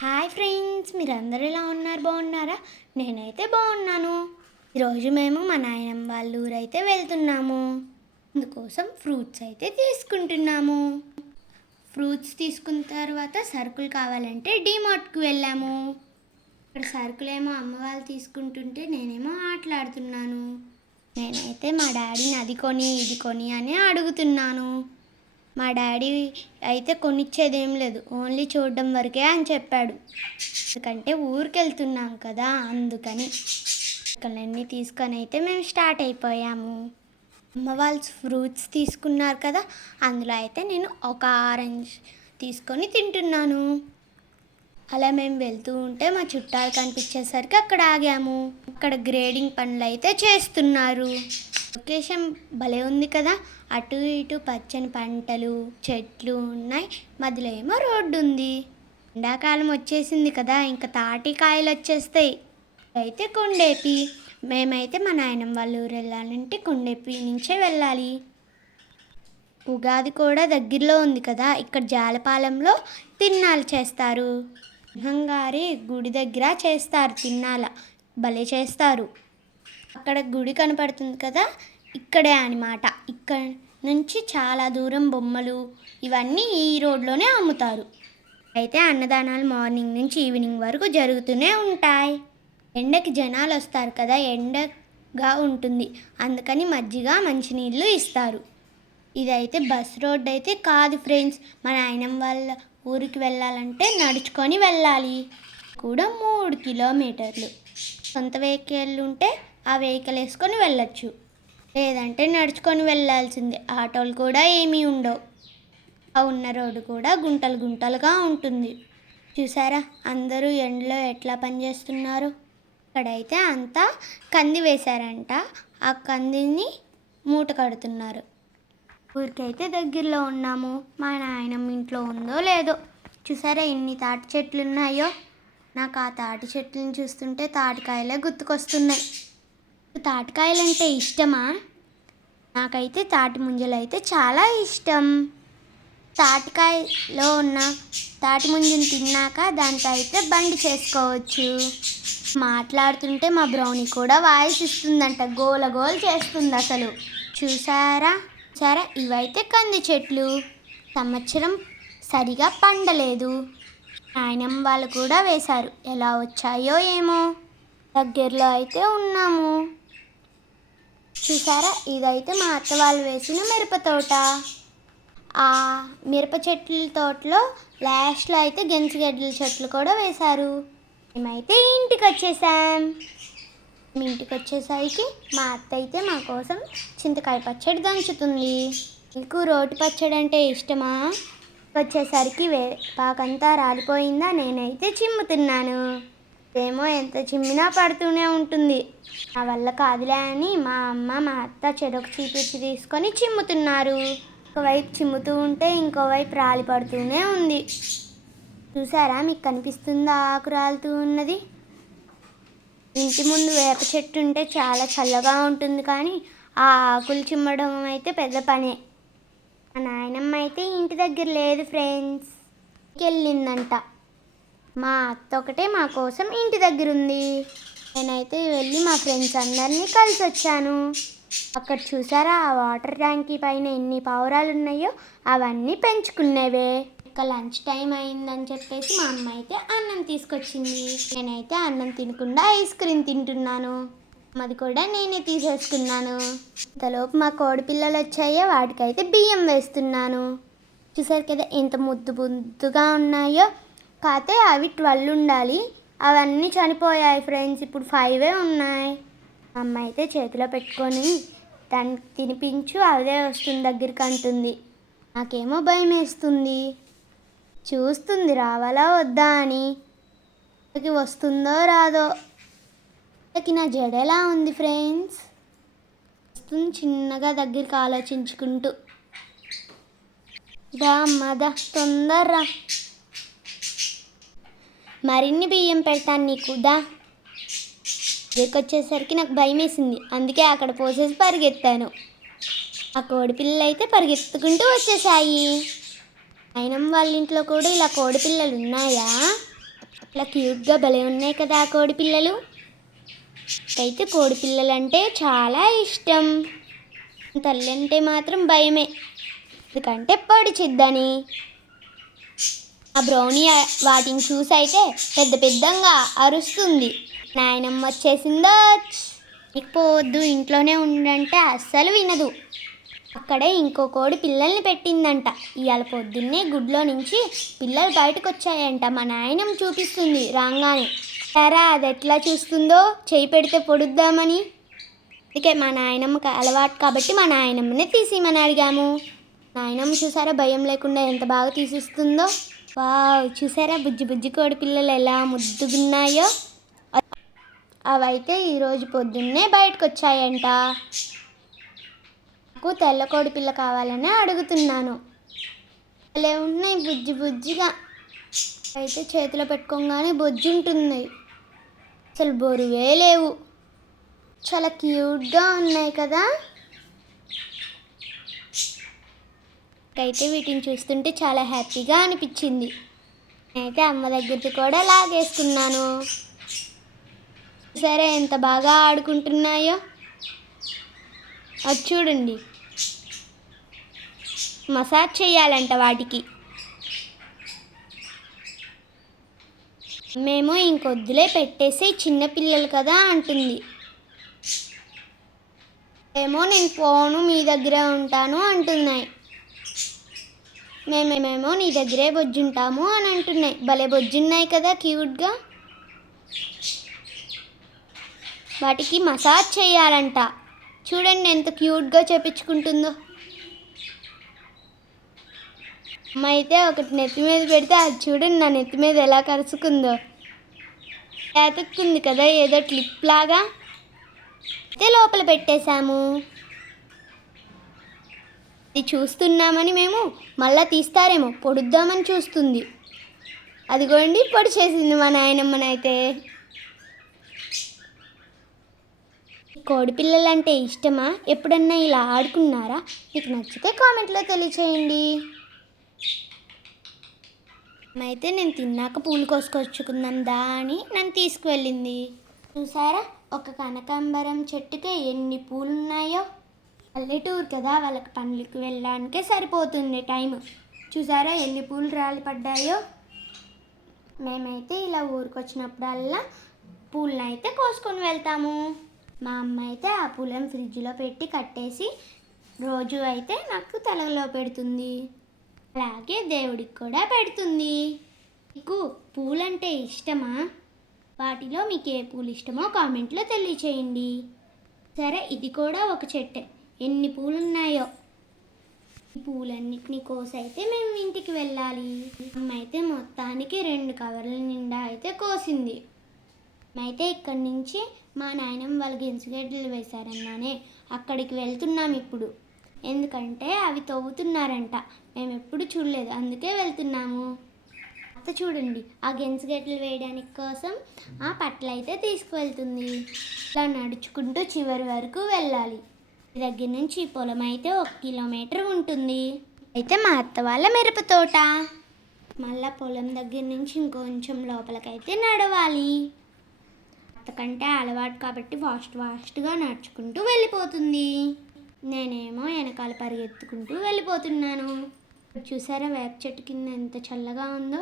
Hi friends, మీరందరూ ఎలా ఉన్నారు? బాగున్నారా? నేనైతే బాగున్నాను. ఈరోజు మేము మా నాయనమ్మ వాళ్ళ ఊరైతే వెళ్తున్నాము. అందుకోసం ఫ్రూట్స్ అయితే తీసుకుంటున్నాము. ఫ్రూట్స్ తీసుకున్న తర్వాత సరుకులు కావాలంటే డీమార్ట్కి వెళ్ళాము. ఇక్కడ సరుకులేమో అమ్మ వాళ్ళు తీసుకుంటుంటే నేనేమో ఆటలాడుతున్నాను. నేనైతే మా డాడీని అది కొని ఇది కొని అని అడుగుతున్నాను. మా డాడీ అయితే కొనిచ్చేదేం లేదు, ఓన్లీ చూడడం వరకే అని చెప్పాడు. ఎందుకంటే ఊరికి వెళ్తున్నాం కదా, అందుకని ఇక్కడన్నీ తీసుకొని అయితే మేము స్టార్ట్ అయిపోయాము. అమ్మ వాళ్ళు ఫ్రూట్స్ తీసుకున్నారు కదా, అందులో అయితే నేను ఒక ఆరెంజ్ తీసుకొని తింటున్నాను. అలా మేము వెళ్తూ ఉంటే మా చుట్టాలు కనిపించేసరికి అక్కడ ఆగాము. అక్కడ గ్రేడింగ్ పనులు అయితే చేస్తున్నారు. లొకేషన్ భలే ఉంది కదా, అటు ఇటు పచ్చని పంటలు చెట్లు ఉన్నాయి, మధ్యలో ఏమో రోడ్డు ఉంది. ఎండాకాలం వచ్చేసింది కదా, ఇంకా తాటికాయలు వచ్చేస్తాయి. అయితే కొండేపి, మేమైతే మా నాయనమ్మ వాళ్ళ ఊరు వెళ్ళాలంటే కొండేపి నుంచే వెళ్ళాలి. ఉగాది కూడా దగ్గరలో ఉంది కదా, ఇక్కడ జాలపాలెంలో తిన్నాలు చేస్తారు. సింహంగారి గుడి దగ్గర చేస్తారు తిన్నాల, భలే చేస్తారు. అక్కడ గుడి కనపడుతుంది కదా, ఇక్కడే అనమాట. ఇక్కడ నుంచి చాలా దూరం బొమ్మలు ఇవన్నీ ఈ రోడ్లోనే అమ్ముతారు. అయితే అన్నదానాలు మార్నింగ్ నుంచి ఈవినింగ్ వరకు జరుగుతూనే ఉంటాయి. ఎండకి జనాలు వస్తారు కదా, ఎండగా ఉంటుంది, అందుకని మజ్జిగ మంచినీళ్ళు ఇస్తారు. ఇదైతే బస్ రోడ్ అయితే కాదు ఫ్రెండ్స్, మా నాయనమ్మ వాళ్ళ ఊరికి వెళ్ళాలంటే నడుచుకొని వెళ్ళాలి. కూడా 3 కిలోమీటర్లు. సొంత వెహికల్ ఉంటే ఆ వెహికల్ వేసుకొని వెళ్ళచ్చు, లేదంటే నడుచుకొని వెళ్ళాల్సిందే. ఆటోలు కూడా ఏమీ ఉండవు. ఆ ఉన్న రోడ్డు కూడా గుంటలు గుంటలుగా ఉంటుంది. చూసారా అందరూ ఎండలో ఎట్లా పనిచేస్తున్నారు. ఇక్కడైతే అంతా కంది వేశారంట, ఆ కందిని మూట కడుతున్నారు. ఊరికైతే దగ్గరలో ఉన్నాము. మా నాయనమ్మ ఇంట్లో ఉందో లేదో. చూసారా ఎన్ని తాటి చెట్లు ఉన్నాయో. నాకు ఆ తాటి చెట్లను చూస్తుంటే తాటికాయలే గుర్తుకొస్తున్నాయి. తాటికాయలు అంటే ఇష్టమా? నాకైతే తాటి ముంజలు అయితే చాలా ఇష్టం. తాటికాయలో ఉన్న తాటి ముంజను తిన్నాక దాంతో అయితే బండి చేసుకోవచ్చు. మాట్లాడుతుంటే మా బ్రౌనీ కూడా వాయిస్ ఇస్తుందంట, గోల గోల చేస్తుంది అసలు. చూసారా సరే, ఇవైతే కంది చెట్లు. సంవత్సరం సరిగా పండలేదు. నాయనమ్మ వాళ్ళు కూడా వేశారు, ఎలా వచ్చాయో ఏమో. దగ్గరలో అయితే ఉన్నాము. చూసారా ఇదైతే మా అత్త వాళ్ళు వేసిన మిరప తోట. ఆ మిరప చెట్ల తోటలో లాస్ట్లో అయితే గెంజిగడ్డల చెట్లు కూడా వేశారు. మేమైతే ఇంటికి వచ్చేసాం. ఇంటికి వచ్చేసరికి మా అత్త అయితే మా కోసం చింతకాయ పచ్చడి దంచుతుంది. మీకు రోటి పచ్చడి అంటే ఇష్టమా? వచ్చేసరికి పాకంతా రాలిపోయిందా, నేనైతే చిమ్ముతున్నాను. ఏమో ఎంత చిమ్మినా పడుతూనే ఉంటుంది. నా వల్ల కాదులే అని మా అమ్మ మా అత్త చెరొక చీపిచ్చి తీసుకొని చిమ్ముతున్నారు. ఒకవైపు చిమ్ముతూ ఉంటే ఇంకోవైపు రాలి పడుతూనే ఉంది. చూసారా, మీకు కనిపిస్తుందా ఆకు రాలుతూ ఉన్నది? ఇంటి ముందు వేప చెట్టు ఉంటే చాలా చల్లగా ఉంటుంది, కానీ ఆ ఆకులు చిమ్మడం అయితే పెద్ద పనే. మా నాయనమ్మ అయితే ఇంటి దగ్గర లేదు ఫ్రెండ్స్, వెళ్ళిందంట. మా అత్త ఒకటే మా కోసం ఇంటి దగ్గర ఉంది. నేనైతే వెళ్ళి మా ఫ్రెండ్స్ అందరినీ కలిసి వచ్చాను. అక్కడ చూసారా ఆ వాటర్ ట్యాంకీ పైన ఎన్ని పావురాలు ఉన్నాయో, అవన్నీ పెంచుకునేవే. ఇక లంచ్ టైం అయిందని చెప్పేసి మా అమ్మ అయితే అన్నం తీసుకొచ్చింది. నేనైతే అన్నం తినకుండా ఐస్ క్రీమ్ తింటున్నాను. అది కూడా నేనే తీసేసుకున్నాను. ఇంతలోపు మా కోడి పిల్లలు వచ్చాయో వాటికైతే బియ్యం వేస్తున్నాను. చూసారు కదా ఎంత ముద్దు ముద్దుగా ఉన్నాయో. కాకపోతే అవి 12 ఉండాలి, అవన్నీ చనిపోయాయి ఫ్రెండ్స్, ఇప్పుడు 5 ఉన్నాయి. అమ్మ అయితే చేతిలో పెట్టుకొని దాన్ని తినిపించు, అదే వస్తుంది దగ్గరికి అంటుంది. నాకేమో భయం వేస్తుంది, చూస్తుంది రావాలా వద్దా అని. వస్తుందో రాదో. నా జడ ఎలా ఉంది ఫ్రెండ్స్? వస్తుంది చిన్నగా దగ్గరికి ఆలోచించుకుంటూ. దా అమ్మదా తొందరరా, మరిన్ని బియ్యం పెడతాను నీకు దా. దగ్గరికి వచ్చేసరికి నాకు భయం వేసింది, అందుకే అక్కడ పోసేసి పరిగెత్తాను. ఆ కోడి పిల్లలు అయితే పరిగెత్తుకుంటూ వచ్చేసాయి. నాయనమ్మ వాళ్ళ ఇంట్లో కూడా ఇలా కోడి పిల్లలు ఉన్నాయా? ఇలా క్యూట్గా భలే ఉన్నాయి కదా కోడి పిల్లలు. అయితే కోడి పిల్లలంటే చాలా ఇష్టం. తల్లి అంటే మాత్రం భయమే, ఎందుకంటే పొడిచిద్దని. ఆ బ్రౌనీ వాటిని చూసి అయితే పెద్ద పెద్దంగా అరుస్తుంది. నాయనమ్మ వచ్చేసిందో, పోవద్దు ఇంట్లోనే ఉండంటే అస్సలు వినదు. అక్కడే ఇంకో కోడి పిల్లల్ని పెట్టిందంట. ఇవాళ పొద్దున్నే గుడ్లో నుంచి పిల్లలు బయటకు వచ్చాయంట. మా నాయనమ్మ చూపిస్తుంది రాగానే. సరే అది ఎట్లా చూస్తుందో, చేయి పెడితే పొడుద్దామని. అందుకే మా నాయనమ్మకి అలవాటు కాబట్టి మా నాయనమ్మనే తీసిమని అడిగాము. నాయనమ్మ చూసారా భయం లేకుండా ఎంత బాగా తీసిస్తుందో. వావ్, చూసారా బుజ్జి బుజ్జి కోడి పిల్లలు ఎలా ముద్దుగున్నాయో. అవైతే ఈరోజు పొద్దున్నే బయటకు వచ్చాయంట. నాకు తెల్ల కోడి పిల్ల కావాలని అడుగుతున్నాను. అలా ఉన్నాయి బుజ్జి బుజ్జిగా. అయితే చేతిలో పెట్టుకోగానే బొజ్జు ఉంటుంది, అసలు బరువే లేవు. చాలా క్యూట్గా ఉన్నాయి కదా. అయితే వీటిని చూస్తుంటే చాలా హ్యాపీగా అనిపించింది. నేనైతే అమ్మ దగ్గరికి కూడా లాగేసుకున్నాను. సరే ఎంత బాగా ఆడుకుంటున్నాయో. అది చూడండి, మసాజ్ చేయాలంట వాటికి. మేము ఇంకొద్దులే పెట్టేసి చిన్నపిల్లలు కదా అంటుంది. ఏమో నేను పోను, మీ దగ్గరే ఉంటాను అంటున్నాయి. మేమేమో నీ దగ్గరే బొజ్జుంటాము అని అంటున్నాయి. భలే బొజ్జున్నాయి కదా క్యూట్గా. వాటికి మసాజ్ చేయాలంట. చూడండి ఎంత క్యూట్గా చేపించుకుంటుందో. అమ్మ అయితే ఒకటి నెత్తి మీద పెడితే అది చూడండి నా నెత్తి మీద ఎలా కరుచుకుందో. ఎతుక్కుంది కదా ఏదో క్లిప్ లాగా. అయితే లోపల పెట్టేశాము. ఇది చూస్తున్నామని మేము మళ్ళీ తీస్తారేమో పొడుద్దామని చూస్తుంది. అదిగోండి పొడి చేసింది మా నాయనమ్మనైతే. కోడి పిల్లలంటే ఇష్టమా? ఎప్పుడన్నా ఇలా ఆడుకున్నారా? మీకు నచ్చితే కామెంట్లో తెలియచేయండి. అయితే నేను తిన్నాక పూలు కోసుకొచ్చుకుందాం దా అని నన్ను తీసుకువెళ్ళింది. చూసారా ఒక కనకాంబరం చెట్టుకి ఎన్ని పూలు ఉన్నాయో. పల్లెటూరు కదా, వాళ్ళకి పనులకు వెళ్ళడానికే సరిపోతుంది టైం. చూసారా ఎన్ని పూలు రాలి పడ్డాయో. మేమైతే ఇలా ఊరికి వచ్చినప్పుడల్లా పూలను అయితే కోసుకొని వెళ్తాము. మా అమ్మ అయితే ఆ పూలను ఫ్రిడ్జ్లో పెట్టి కట్టేసి రోజు అయితే నాకు తలలో పెడుతుంది. అలాగే దేవుడికి కూడా పెడుతుంది. మీకు పూలంటే ఇష్టమా? వాటిలో మీకు ఏ పూలు ఇష్టమో కామెంట్లో తెలియచేయండి. సరే ఇది కూడా ఒక చెట్టే, ఎన్ని పూలు ఉన్నాయో. ఈ పూలన్నిటిని కోసైతే మేము ఇంటికి వెళ్ళాలి. అమ్మ అయితే మొత్తానికి 2 కవర్ల నిండా అయితే కోసింది. అయితే ఇక్కడి నుంచి మా నాయనమ్మ వాళ్ళకి గెంచుగడ్డలు వేశారన్నానే, అక్కడికి వెళ్తున్నాం ఇప్పుడు. ఎందుకంటే అవి తవ్వుతున్నారంట, మేము ఎప్పుడు చూడలేదు, అందుకే వెళ్తున్నాము. అత్త చూడండి ఆ గెంచుగడ్డలు వేయడానికి కోసం ఆ పట్ల అయితే తీసుకువెళ్తుంది. ఇలా నడుచుకుంటూ చివరి వరకు వెళ్ళాలి. దగ్గర నుంచి పొలం అయితే 1 కిలోమీటర్ ఉంటుంది. అయితే మా అత్త వాళ్ళ మిరప తోట. మళ్ళీ పొలం దగ్గర నుంచి ఇంకొంచెం లోపలికైతే నడవాలి. అత్తకంటే అలవాటు కాబట్టి ఫాస్ట్గా నడుచుకుంటూ వెళ్ళిపోతుంది. నేనేమో వెనకాల పరిగెత్తుకుంటూ వెళ్ళిపోతున్నాను. చూసారా వేప చెట్టు కింద ఎంత చల్లగా ఉందో.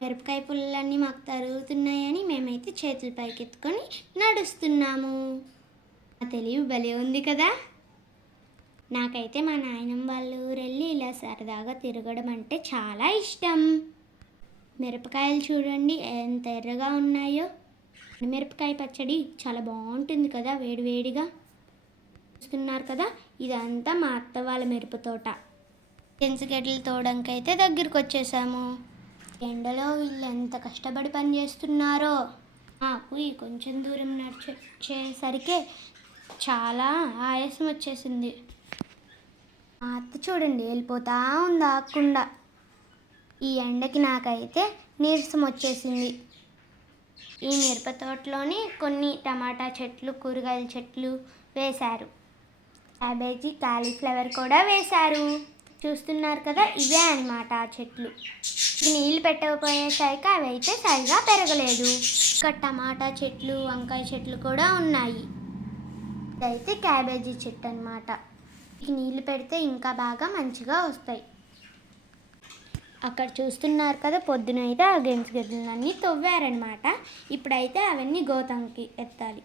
మిరపకాయ పుల్లలన్నీ మాకు తరుగుతున్నాయని మేమైతే చేతులు పైకెత్తుకొని నడుస్తున్నాము. తెలివి భలే ఉంది కదా. నాకైతే మా నాయనమ్మ వాళ్ళ ఊరు వెళ్ళి ఇలా సరదాగా తిరగడం అంటే చాలా ఇష్టం. మిరపకాయలు చూడండి ఎంత ఎర్రగా ఉన్నాయో. మిరపకాయ పచ్చడి చాలా బాగుంటుంది కదా వేడివేడిగా. చూస్తున్నారు కదా, ఇదంతా మా అత్త వాళ్ళ మిరప తోట. గెంచుగడ్డలు తోవడానికైతే దగ్గరికి వచ్చేసాము. ఎండలో వీళ్ళు ఎంత కష్టపడి పని చేస్తున్నారో. నాకు ఈ కొంచెం దూరం నడిచొచ్చేసరికి చాలా ఆయాసం వచ్చేసింది. మా అత్త చూడండి వెళ్ళిపోతా ఉంది ఆకుండా. ఈ ఎండకి నాకైతే నీరసం వచ్చేసింది. ఈ మిరప తోటలోని కొన్ని టమాటా చెట్లు, కూరగాయల చెట్లు వేశారు. క్యాబేజీ, కాలీఫ్లవర్ కూడా వేశారు. చూస్తున్నారు కదా, ఇవే అన్నమాట ఆ చెట్లు. నీళ్ళు పెట్టకపోయేసరికి అవి అయితే సరిగా పెరగలేదు. ఇక్కడ టమాటా చెట్లు, వంకాయ చెట్లు కూడా ఉన్నాయి. ఇదైతే క్యాబేజీ చెట్టు అన్నమాట. నీళ్ళు పెడితే ఇంకా బాగా మంచిగా వస్తాయి. అక్కడ చూస్తున్నారు కదా, పొద్దునైతే ఆ గెంతులన్నీ తవ్వారనమాట. ఇప్పుడైతే అవన్నీ గోతంకి ఎత్తాలి.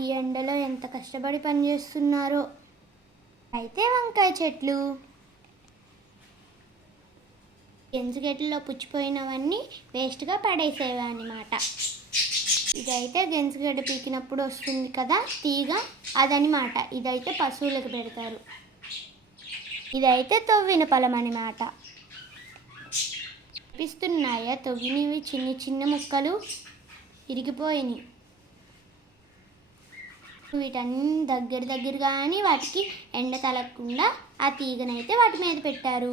ఈ ఎండలో ఎంత కష్టపడి పనిచేస్తున్నారో. అయితే వంకాయ చెట్లు, గెంతుగడ్డలో పుచ్చిపోయినవన్నీ వేస్ట్గా పడేసేవి అన్నమాట. ఇదైతే గెంతుగడ్డ పీకినప్పుడు వస్తుంది కదా తీగ, అదనమాట. ఇదైతే పశువులకు పెడతారు. ఇదైతే తవ్విన పొలం అన్నమాట. కనిపిస్తున్నాయా తవ్వినవి చిన్న చిన్న ముక్కలు ఇరిగిపోయినాయి. వీటన్ని దగ్గర కానీ వాటికి ఎండ తగలకుండా ఆ తీగనైతే వాటి మీద పెట్టారు.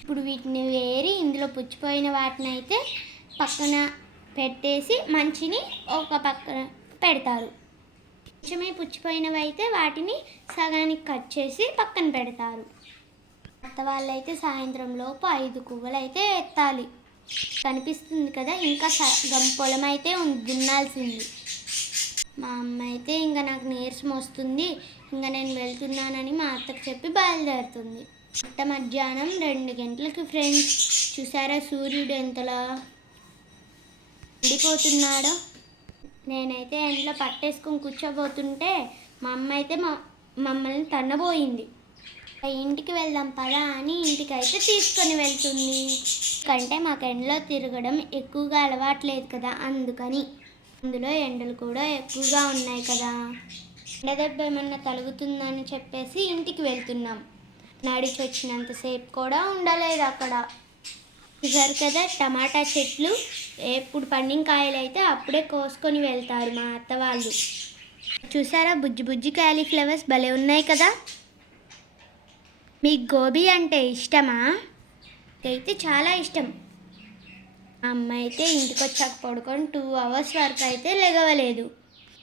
ఇప్పుడు వీటిని వేరి ఇందులో పుచ్చిపోయిన వాటిని అయితే పక్కన పెట్టేసి మంచిని ఒక పక్కన పెడతారు. కొంచెమే పుచ్చిపోయినవి అయితే వాటిని సగానికి కట్ చేసి పక్కన పెడతారు. అత్త వాళ్ళైతే సాయంత్రం లోపు 5 కువ్వలు అయితే ఎత్తాలి. కనిపిస్తుంది కదా, ఇంకా సగం పొలం అయితే దున్నాల్సింది. మా అమ్మ అయితే ఇంకా నాకు నీరసం వస్తుంది, ఇంకా నేను వెళ్తున్నానని మా అత్తకు చెప్పి బయలుదేరుతుంది. మధ్యాహ్నం 2 గంటలకి ఫ్రెండ్స్. చూసారా సూర్యుడు ఎంతలా ఎండిపోతున్నాడో. నేనైతే ఎండలో పట్టేసుకొని కూర్చోబోతుంటే మా అమ్మ అయితే మమ్మల్ని తన్నబోయింది. ఇంటికి వెళ్దాం పదా అని ఇంటికైతే తీసుకొని వెళ్తుంది. కంటే మాకు ఎండలో తిరగడం ఎక్కువగా అలవాట్లేదు కదా, అందుకని. అందులో ఎండలు కూడా ఎక్కువగా ఉన్నాయి కదా, ఎండ దెబ్బ ఏమన్నా తలుగుతుందని చెప్పేసి ఇంటికి వెళ్తున్నాం. నడిచి వచ్చినంతసేపు కూడా ఉండలేదు అక్కడ. చూసారు కదా టమాటా చెట్లు, ఎప్పుడు పండిన కాయలు అయితే అప్పుడే కోసుకొని వెళ్తారు మా అత్త వాళ్ళు. చూసారా బుజ్జి క్యాలీఫ్లవర్స్ భలే ఉన్నాయి కదా. మీకు గోబీ అంటే ఇష్టమా? అయితే చాలా ఇష్టం. అమ్మ అయితే ఇంటికి వచ్చాక పడుకొని 2 అవర్స్ వరకు అయితే లెగవలేదు.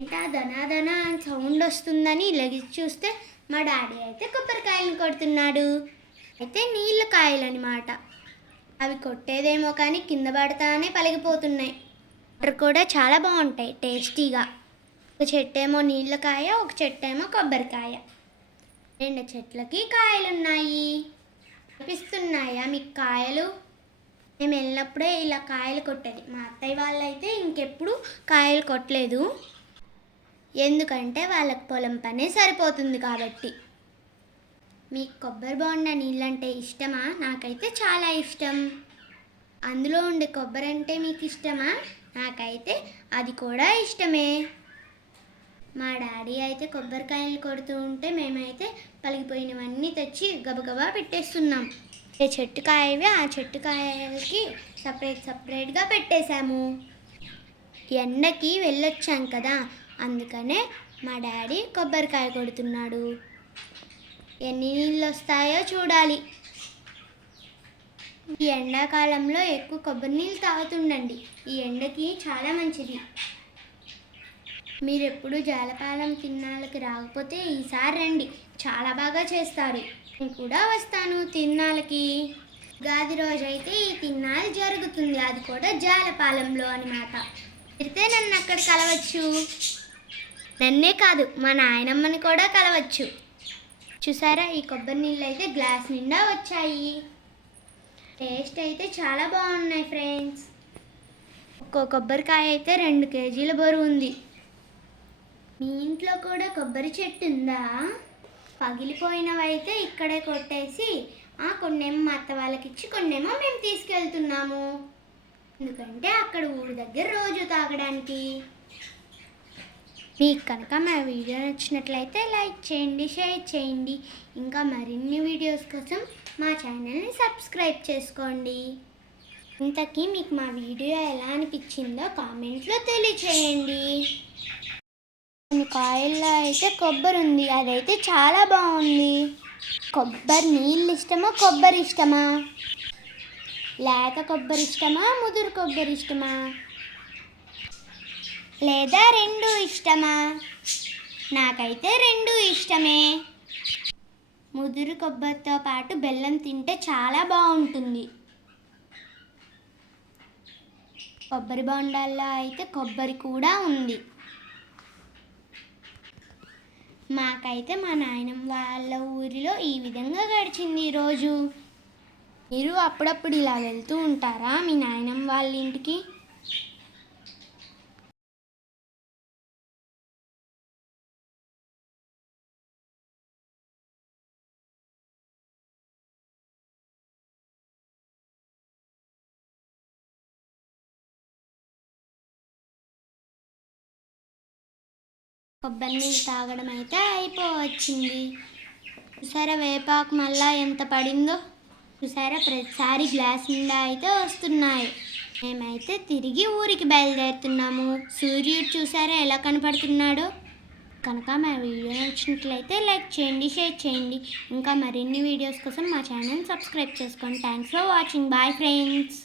ఇంకా ధనాధన సౌండ్ వస్తుందని లెగిసి చూస్తే మా డాడీ అయితే కొబ్బరికాయలను కొడుతున్నాడు. అయితే నీళ్ళ కాయలు అనమాట. అవి కొట్టేదేమో కానీ కింద పడతానే పలిగిపోతున్నాయి. వాటర్ కూడా చాలా బాగుంటాయి టేస్టీగా. ఒక చెట్టేమో నీళ్ళకాయ, ఒక చెట్టేమో కొబ్బరికాయ. 2 చెట్లకి కాయలున్నాయి. కనిపిస్తున్నాయా మీకు కాయలు? మేము వెళ్ళినప్పుడే ఇలా కాయలు కొట్టేది. మా అత్తయ్య వాళ్ళైతే ఇంకెప్పుడు కాయలు కొట్టలేదు, ఎందుకంటే వాళ్ళకి పొలం పనే సరిపోతుంది కాబట్టి. మీకు కొబ్బరి బోండా నీళ్ళంటే ఇష్టమా? నాకైతే చాలా ఇష్టం. అందులో ఉండే కొబ్బరి అంటే మీకు ఇష్టమా? నాకైతే అది కూడా ఇష్టమే. మా డాడీ అయితే కొబ్బరికాయలు కొడుతూ ఉంటే మేమైతే పలిగిపోయినవన్నీ తెచ్చి గబగబా పెట్టేస్తున్నాం. ఏ చెట్టు కాయవి ఆ చెట్టు కాయలకి సపరేట్గా పెట్టేశాము. ఎండకి వెళ్ళొచ్చాం కదా, అందుకనే మా డాడీ కొబ్బరికాయ కొడుతున్నాడు. ఎన్ని నీళ్ళు వస్తాయో చూడాలి. ఈ ఎండాకాలంలో ఎక్కువ కొబ్బరి నీళ్ళు తాగుతుండండి, ఈ ఎండకి చాలా మంచిది. మీరు ఎప్పుడు జాలపాలెం తిన్నాళ్ళకి రాకపోతే ఈసారి రండి, చాలా బాగా చేస్తారు. నేను కూడా వస్తాను తిన్నాళ్ళకి. ఉగాది రోజు అయితే ఈ తిన్నాళ్ళు జరుగుతుంది, అది కూడా జాలపాలెంలో అనమాట. అయితే నన్ను అక్కడ కలవచ్చు. నన్నే కాదు మా నాయనమ్మని కూడా కలవచ్చు. చూసారా ఈ కొబ్బరి నీళ్ళు అయితే గ్లాస్ నిండా వచ్చాయి. టేస్ట్ అయితే చాలా బాగున్నాయి ఫ్రెండ్స్. ఒక్కో కొబ్బరికాయ అయితే 2 కేజీల బరువు ఉంది. మీ ఇంట్లో కూడా కొబ్బరి చెట్టు ఉందా? పగిలిపోయినవైతే ఇక్కడే కొట్టేసి కొన్నేమో మా అత్త వాళ్ళకి ఇచ్చి కొన్నేమో మేము తీసుకెళ్తున్నాము, ఎందుకంటే అక్కడ ఊరి దగ్గర రోజు తాగడానికి. మీకు కనుక మా వీడియో నచ్చినట్లయితే లైక్ చేయండి, షేర్ చేయండి. ఇంకా మరిన్ని వీడియోస్ కోసం మా ఛానల్ని సబ్స్క్రైబ్ చేసుకోండి. ఇంతకీ మీకు మా వీడియో ఎలా అనిపించిందో కామెంట్లో తెలియచేయండి. కొన్ని కాయల్లో అయితే కొబ్బరి ఉంది, అదైతే చాలా బాగుంది. కొబ్బరి నీళ్ళు ఇష్టమా, కొబ్బరి ఇష్టమా? లేత కొబ్బరి ఇష్టమా, ముదురు కొబ్బరి ఇష్టమా, లేదా 2 ఇష్టమా? నాకైతే 2 ఇష్టమే. ముదురు కొబ్బరితో పాటు బెల్లం తింటే చాలా బాగుంటుంది. కొబ్బరి బొండాల్లో అయితే కొబ్బరి కూడా ఉంది. మాకైతే మా నాయనమ్మ వాళ్ళ ఊరిలో ఈ విధంగా గడిచింది ఈరోజు. మీరు అప్పుడప్పుడు ఇలా వెళ్తూ ఉంటారా మీ నాయనమ్మ వాళ్ళ ఇంటికి? కొబ్బరి నీళ్ళు తాగడం అయితే అయిపోవచ్చింది. చూసారా వేపాకు మళ్ళా ఎంత పడిందో? చూసారా ప్రతిసారి గ్లాస్ నిండా అయితే వస్తున్నాయి. మేమైతే తిరిగి ఊరికి బయలుదేరుతున్నాము. సూర్యుడు చూసారా ఎలా కనపడుతున్నాడో? కనుక మా వీడియో నచ్చినట్లయితే లైక్ చేయండి, షేర్ చేయండి. ఇంకా మరిన్ని వీడియోస్ కోసం మా ఛానల్ సబ్స్క్రైబ్ చేసుకోండి. Thanks for watching. Bye friends.